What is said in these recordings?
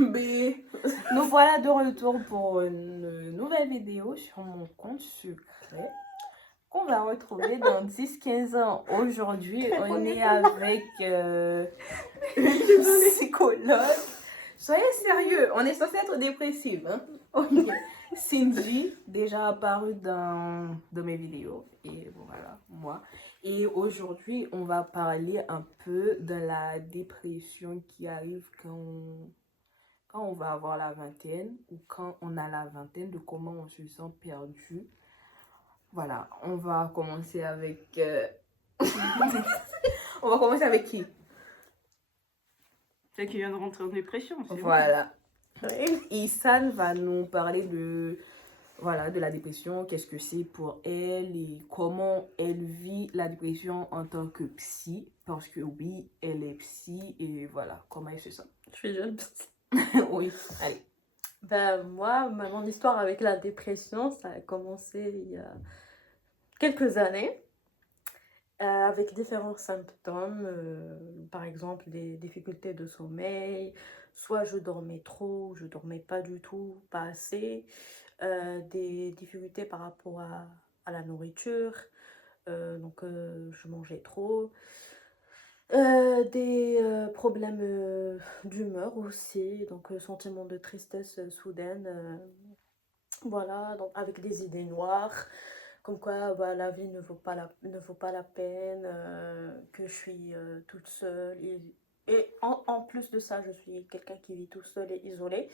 Mais nous voilà de retour pour une nouvelle vidéo sur mon compte secret qu'on va retrouver dans 10-15 ans. Aujourd'hui, on est avec une psychologue. Soyez sérieux, on est censé être dépressif. Hein? Ok. Cindy, déjà apparue dans mes vidéos. Et voilà, moi. Et aujourd'hui, on va parler un peu de la dépression qui arrive quand on va avoir la vingtaine ou quand on a la vingtaine, de comment on se sent perdu. Voilà, on va commencer avec... on va commencer avec qui? Celle qui vient de rentrer en dépression. Voilà. Issan va nous parler de la dépression, qu'est-ce que c'est pour elle et comment elle vit la dépression en tant que psy. Parce que oui, elle est psy et voilà, comment elle se sent. Je suis jeune psy. Oui, allez. Ben, moi, mon histoire avec la dépression, ça a commencé il y a quelques années. Avec différents symptômes, par exemple des difficultés de sommeil, soit je dormais trop, je dormais pas du tout, pas assez, des difficultés par rapport à la nourriture, donc je mangeais trop, des problèmes d'humeur aussi, donc sentiment de tristesse soudaine, voilà, donc avec des idées noires. Comme quoi bah, la vie ne vaut pas la peine, que je suis toute seule. Et en plus de ça, je suis quelqu'un qui vit tout seul et isolé.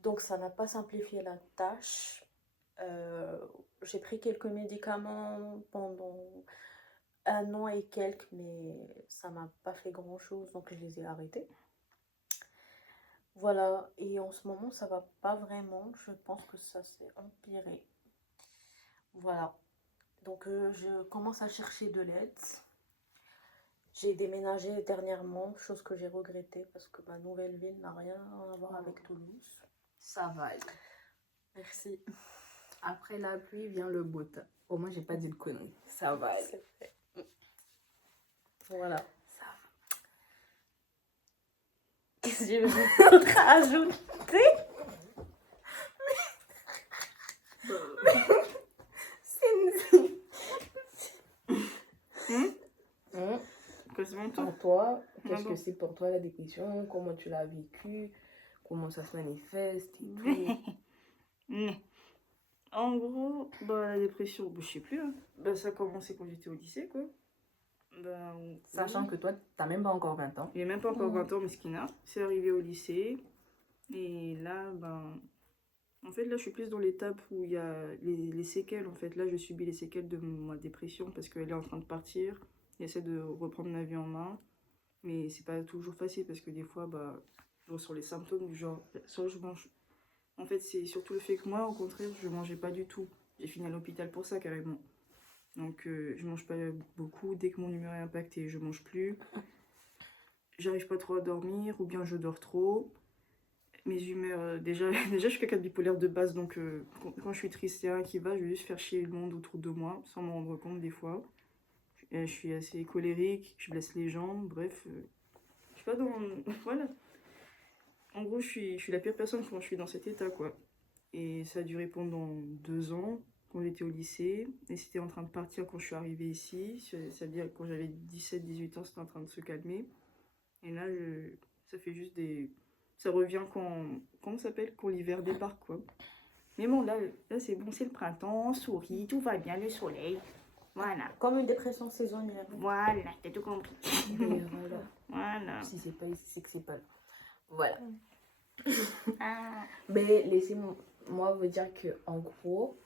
Donc ça n'a pas simplifié la tâche. J'ai pris quelques médicaments pendant 1 an et quelques, mais ça m'a pas fait grand-chose, donc je les ai arrêtés. Voilà, et en ce moment, ça va pas vraiment. Je pense que ça s'est empiré. Voilà. Donc je commence à chercher de l'aide. J'ai déménagé dernièrement, chose que j'ai regrettée parce que ma nouvelle ville n'a rien à voir avec Toulouse. Ça va aller. Merci. Après la pluie vient le beau temps. Au moins, j'ai pas dit de conneries. Ça va aller. C'est fait. Voilà. Ça va. Qu'est-ce que j'ai d'autre à ajouter? Pour toi, qu'est-ce que c'est pour toi la dépression? Comment tu l'as vécu? Comment ça se manifeste et tout? En gros, bah, la dépression, bah, je sais plus. Hein. Bah, ça a commencé quand j'étais au lycée, quoi. Bah, Sachant que toi, t'as même pas encore 20 ans. J'ai même pas encore 20 ans, Meskina. C'est arrivé au lycée. Et là, ben... En fait, là, je suis plus dans l'étape où il y a les séquelles. En fait, là, je subis les séquelles de ma dépression parce qu'elle est en train de partir. J'essaie de reprendre ma vie en main. Mais c'est pas toujours facile parce que des fois, bah, je ressens les symptômes du genre... Soit je mange... En fait, c'est surtout le fait que moi, au contraire, je mangeais pas du tout. J'ai fini à l'hôpital pour ça, carrément. Donc, je mange pas beaucoup. Dès que mon humeur est impactée, je mange plus. J'arrive pas trop à dormir ou bien je dors trop. Mes humeurs, déjà je suis quelqu'un de bipolaire de base, donc quand je suis triste, il y a un qui va, je vais juste faire chier le monde autour de moi, sans m'en rendre compte des fois. Je suis assez colérique, je blesse les gens, bref. Je suis pas dans... Voilà. En gros, je suis la pire personne quand je suis dans cet état, quoi. Et ça a duré pendant 2 ans, quand j'étais au lycée. Et c'était en train de partir quand je suis arrivée ici. C'est-à-dire quand j'avais 17-18 ans, c'était en train de se calmer. Et là, ça fait juste des... Ça revient quand... Comment ça s'appelle? Quand l'hiver débarque, quoi. Mais bon, là c'est bon, c'est le printemps, on sourit, tout va bien, le soleil. Voilà. Comme une dépression saisonnière. Voilà, t'as tout compris. Voilà. Voilà. Si c'est pas ici, c'est que c'est pas là. Voilà. Ah. Mais laissez-moi vous dire que en gros,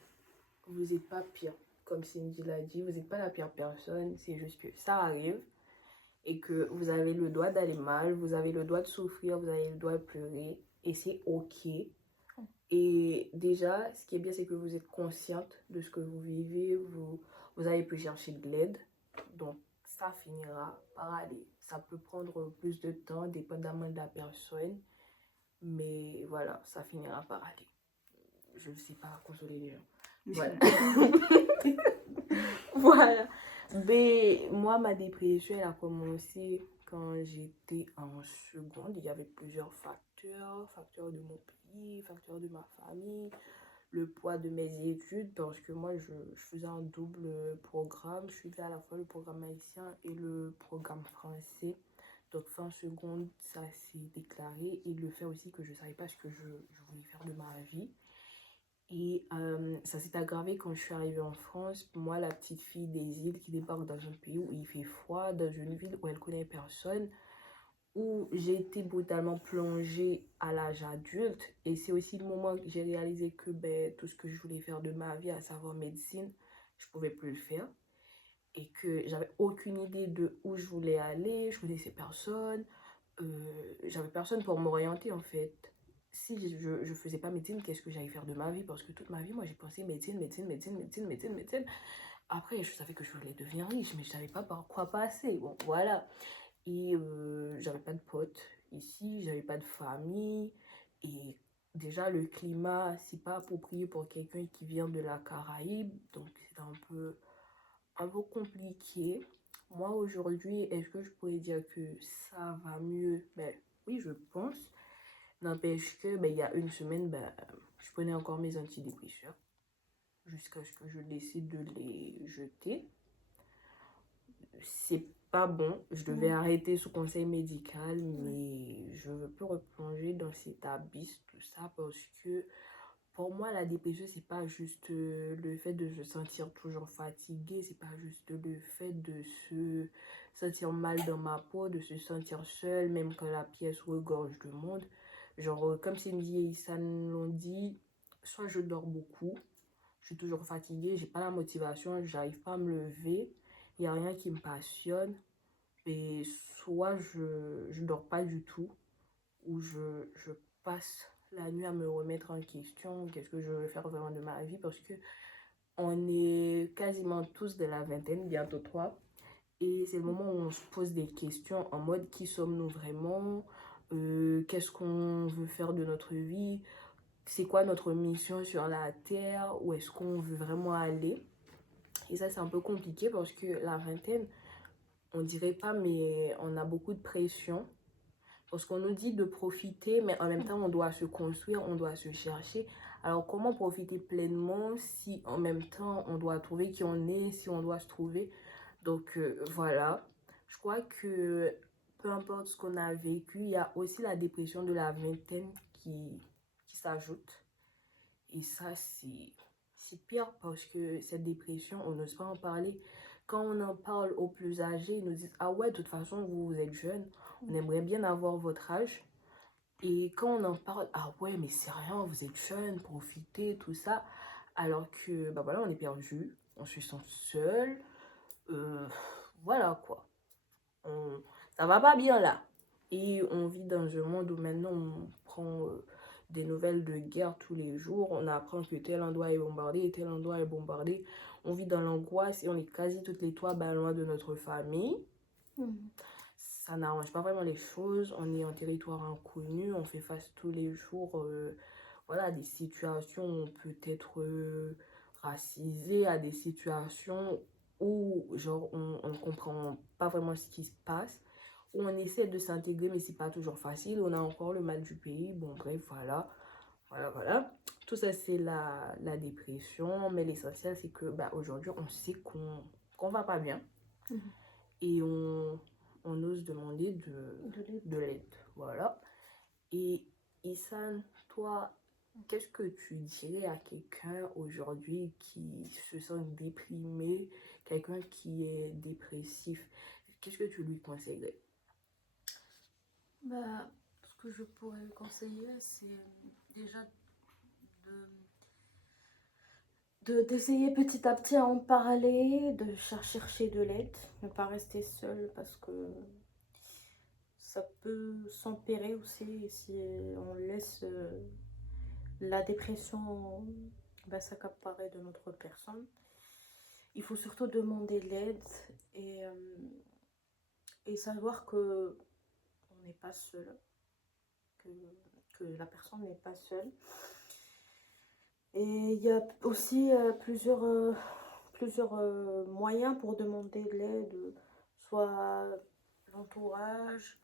vous n'êtes pas pire. Comme Cindy l'a dit, vous n'êtes pas la pire personne. C'est juste que ça arrive et que vous avez le droit d'aller mal, vous avez le droit de souffrir, vous avez le droit de pleurer et c'est ok. Et déjà, ce qui est bien, c'est que vous êtes consciente de ce que vous vivez, vous avez pu chercher de l'aide. Donc, ça finira par aller. Ça peut prendre plus de temps, dépendamment de la personne. Mais voilà, ça finira par aller. Je ne sais pas consoler les gens. Voilà. Voilà. Mais moi, ma dépression, elle a commencé quand j'étais en seconde. Il y avait plusieurs facteurs, facteurs de mon pays, facteurs de ma famille, le poids de mes études, parce que moi, je faisais un double programme. Je suivais à la fois le programme haïtien et le programme français. Donc, fin seconde, ça s'est déclaré. Et le fait aussi que je ne savais pas ce que je voulais faire de ma vie. Et ça s'est aggravé quand je suis arrivée en France. Moi, la petite fille des îles qui débarque dans un pays où il fait froid, dans une ville où elle connaît personne, où j'ai été brutalement plongée à l'âge adulte. Et c'est aussi le moment que j'ai réalisé que ben, tout ce que je voulais faire de ma vie, à savoir médecine, je pouvais plus le faire. Et que j'avais aucune idée de où je voulais aller, je connaissais personne, j'avais personne pour m'orienter en fait. Si je faisais pas médecine, qu'est-ce que j'allais faire de ma vie? Parce que toute ma vie, moi j'ai pensé médecine, médecine, médecine, médecine, médecine, médecine. Après, je savais que je voulais devenir riche, mais je savais pas par quoi passer. Bon, voilà. Et j'avais pas de potes ici, j'avais pas de famille. Et déjà, le climat, c'est pas approprié pour quelqu'un qui vient de la Caraïbe. Donc, c'est un peu compliqué. Moi, aujourd'hui, est-ce que je pourrais dire que ça va mieux? Ben, oui, je pense. N'empêche que, ben, il y a une semaine, ben, je prenais encore mes antidépresseurs jusqu'à ce que je décide de les jeter. C'est pas bon. Je devais arrêter sous conseil médical, mais je veux plus replonger dans cet abysse, tout ça, parce que pour moi, la dépression, c'est pas juste le fait de se sentir toujours fatigué, c'est pas juste le fait de se sentir mal dans ma peau, de se sentir seul, même quand la pièce regorge de monde. Genre, comme Cindy et Issan l'ont dit, soit je dors beaucoup, je suis toujours fatiguée, j'ai pas la motivation, j'arrive pas à me lever, il n'y a rien qui me passionne, et soit je dors pas du tout, ou je passe la nuit à me remettre en question, qu'est-ce que je veux faire vraiment de ma vie, parce que on est quasiment tous de la vingtaine, bientôt trois, et c'est le moment où on se pose des questions en mode qui sommes-nous vraiment, qu'est-ce qu'on veut faire de notre vie, c'est quoi notre mission sur la terre, où est-ce qu'on veut vraiment aller. Et ça c'est un peu compliqué parce que la vingtaine, on dirait pas, mais on a beaucoup de pression. Parce qu'on nous dit de profiter, mais en même temps, on doit se construire, on doit se chercher. Alors, comment profiter pleinement si en même temps, on doit trouver qui on est, si on doit se trouver. Donc, voilà. Je crois que peu importe ce qu'on a vécu, il y a aussi la dépression de la vingtaine qui s'ajoute. Et ça, c'est pire parce que cette dépression, on n'ose pas en parler. Quand on en parle aux plus âgés, ils nous disent « Ah ouais, de toute façon, vous êtes jeune, on aimerait bien avoir votre âge. » Et quand on en parle, « Ah ouais, mais c'est rien, vous êtes jeune, profitez, tout ça. » Alors que, bah voilà, on est perdu, on se sent seul. Voilà quoi. Ça va pas bien là. Et on vit dans un monde où maintenant on prend des nouvelles de guerre tous les jours. On apprend que tel endroit est bombardé et tel endroit est bombardé. On vit dans l'angoisse et on est quasi toutes les trois loin de notre famille. Ça n'arrange pas vraiment les choses. On est en territoire inconnu. On fait face tous les jours voilà, à des situations où on peut être racisé, à des situations où genre on ne comprend pas vraiment ce qui se passe, où on essaie de s'intégrer mais c'est pas toujours facile, on a encore le mal du pays, bon bref voilà, voilà. Tout ça c'est la dépression, mais l'essentiel c'est que bah, aujourd'hui on sait qu'on va pas bien et on ose demander de l'aide, voilà. Et Issan, toi, qu'est-ce que tu dirais à quelqu'un aujourd'hui qui se sent déprimé, quelqu'un qui est dépressif? Qu'est-ce que tu lui conseillerais? Bah, ce que je pourrais lui conseiller, c'est déjà d'essayer petit à petit à en parler, de chercher de l'aide, ne pas rester seul parce que ça peut s'empirer aussi si on laisse la dépression s'accaparer de notre personne. Il faut surtout demander de l'aide et savoir que on n'est pas seul, que la personne n'est pas seule. Et il y a aussi plusieurs moyens pour demander de l'aide, soit l'entourage,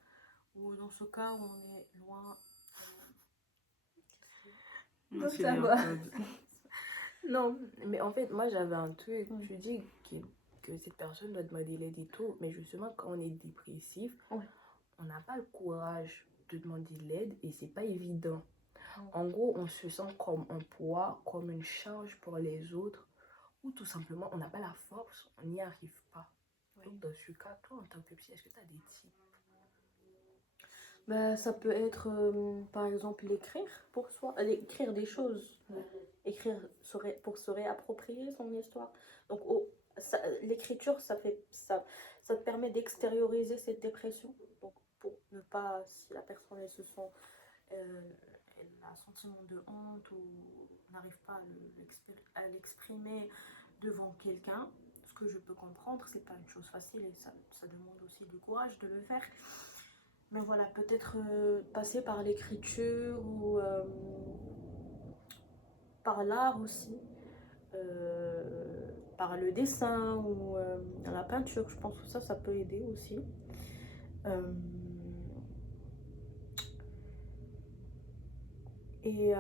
ou dans ce cas où on est loin. Donc, C'est ça les va. AirPods. Non, mais en fait, moi j'avais un truc. Mm. Tu dis que cette personne doit demander l'aide et tout, mais justement, quand on est dépressif, Ouais. on n'a pas le courage de demander de l'aide et c'est pas évident. Mm. En gros, on se sent comme un poids, comme une charge pour les autres, ou tout simplement, on n'a pas la force, on n'y arrive pas. Oui. Donc, dans ce cas, toi, en tant que psy, est-ce que tu as des tips? Bah, ça peut être, par exemple, l'écrire pour soi, écrire des choses, écrire pour se réapproprier son histoire. Donc, l'écriture, ça te permet d'extérioriser cette dépression. Donc, pour ne pas, si la personne elle se sent, elle a un sentiment de honte ou n'arrive pas à l'exprimer devant quelqu'un, ce que je peux comprendre, c'est pas une chose facile et ça demande aussi du courage de le faire. Mais voilà, peut-être passer par l'écriture ou par l'art aussi, par le dessin ou la peinture. Je pense que ça peut aider aussi. Et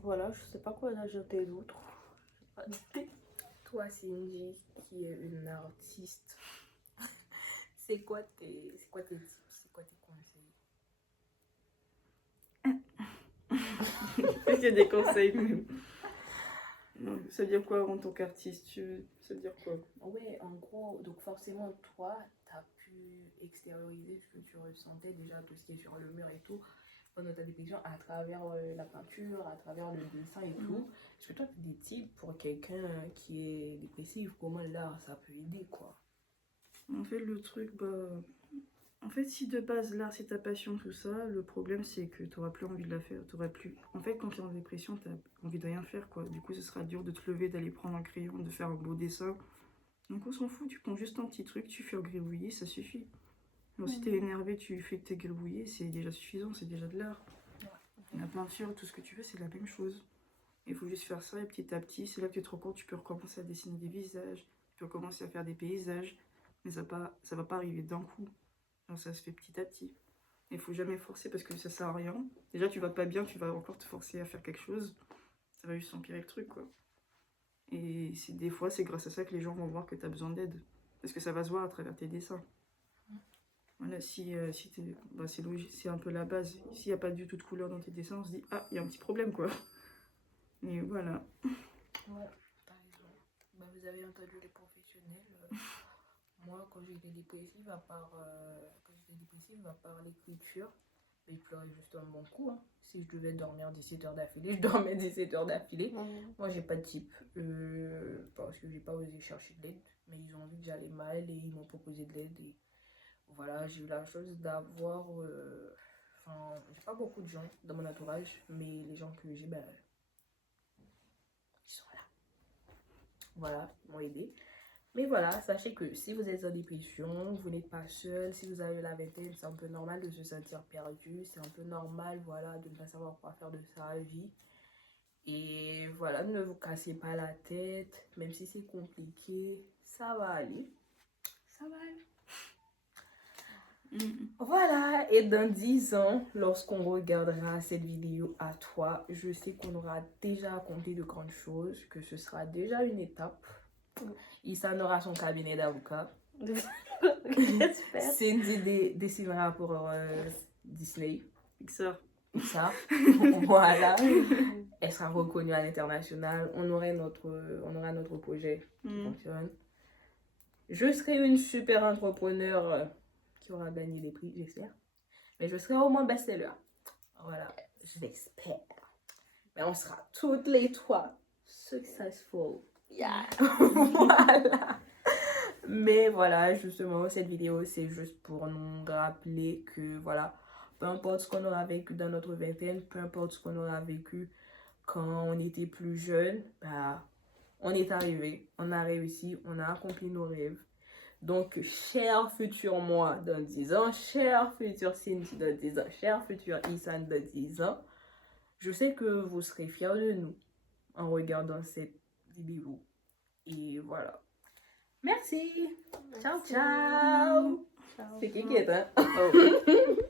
voilà, je sais pas quoi ajouter d'autre. J'ai pas d'idée. Toi, Cindy, qui est une artiste, c'est quoi tes tips, c'est quoi tes conseils? Il y a des conseils, mais... Non, ça veut dire quoi en tant qu'artiste? Ça veut dire quoi? Ouais, en gros, donc forcément, toi, tu as pu extérioriser ce que tu ressentais déjà, tout ce qui est sur le mur et tout, pendant ta dépression, à travers la peinture, à travers le dessin et tout. Est-ce que toi, tu as des tips pour quelqu'un qui est dépressif? Comment l'art, ça peut aider, quoi? En fait, le truc, bah... En fait, si de base, l'art, c'est ta passion, tout ça, le problème, c'est que tu n'auras plus envie de la faire. T'auras plus... En fait, quand tu es en dépression, tu as envie de rien faire, quoi. Du coup, ce sera dur de te lever, d'aller prendre un crayon, de faire un beau dessin. Donc, on s'en fout, tu prends juste un petit truc, tu fais gribouiller, ça suffit. Alors, si t'es énervé, tu fais tes gribouiller, c'est déjà suffisant, c'est déjà de l'art. La peinture, tout ce que tu veux, c'est la même chose. Il faut juste faire ça, et petit à petit, c'est là que tu te rends compte, tu peux recommencer à dessiner des visages, tu peux recommencer à faire des paysages, mais ça va pas arriver d'un coup. Alors, ça se fait petit à petit. Il faut jamais forcer parce que ça sert à rien. Déjà, tu vas pas bien, tu vas encore te forcer à faire quelque chose. Ça va juste empirer le truc, quoi. Et des fois, c'est grâce à ça que les gens vont voir que tu as besoin d'aide. Parce que ça va se voir à travers tes dessins. Voilà, si bah, c'est logique, c'est un peu la base. S'il n'y a pas du tout de couleur dans tes dessins, on se dit, ah, il y a un petit problème, quoi. Et voilà. Ouais, t'as raison. Bah, vous avez entendu les professionnels. Moi, quand j'étais dépressive, à part l'écriture, mais je pleurais juste un bon coup. Hein. Si je devais dormir 17 heures d'affilée, je dormais 17 heures d'affilée. Moi, j'ai pas de type. Parce que j'ai pas osé chercher de l'aide. Mais ils ont vu que j'allais mal et ils m'ont proposé de l'aide. Et voilà, j'ai eu la chance d'avoir. Enfin, j'ai pas beaucoup de gens dans mon entourage, mais les gens que j'ai, ben, ils sont là. Voilà, ils m'ont aidé. Mais voilà, sachez que si vous êtes en dépression, vous n'êtes pas seul. Si vous avez la vingtaine, c'est un peu normal de se sentir perdu. C'est un peu normal, voilà, de ne pas savoir quoi faire de sa vie. Et voilà, ne vous cassez pas la tête. Même si c'est compliqué, ça va aller. Ça va aller. Voilà, et dans 10 ans, lorsqu'on regardera cette vidéo à toi, je sais qu'on aura déjà accompli de grandes choses, que ce sera déjà une étape. Issa aura son cabinet d'avocat. J'espère. Cindy dessinera pour Disney. Pixar. Voilà. Elle sera reconnue à l'international. On aura notre projet qui fonctionne. Je serai une super entrepreneur qui aura gagné des prix, j'espère. Mais je serai au moins best-seller. Voilà, je l'espère. Mais on sera toutes les trois successful. Yeah. Voilà. Mais voilà, justement, cette vidéo, c'est juste pour nous rappeler que, voilà, peu importe ce qu'on aura vécu dans notre vingtaine, peu importe ce qu'on aura vécu quand on était plus jeune, bah, on est arrivé, on a réussi, on a accompli nos rêves. Donc, cher futur moi dans 10 ans, cher futur Cindy dans 10 ans, cher futur Isan dans 10 ans, je sais que vous serez fiers de nous en regardant cette vidéo. Et voilà. Merci. Ciao, ciao. C'est qui est, hein? Oh.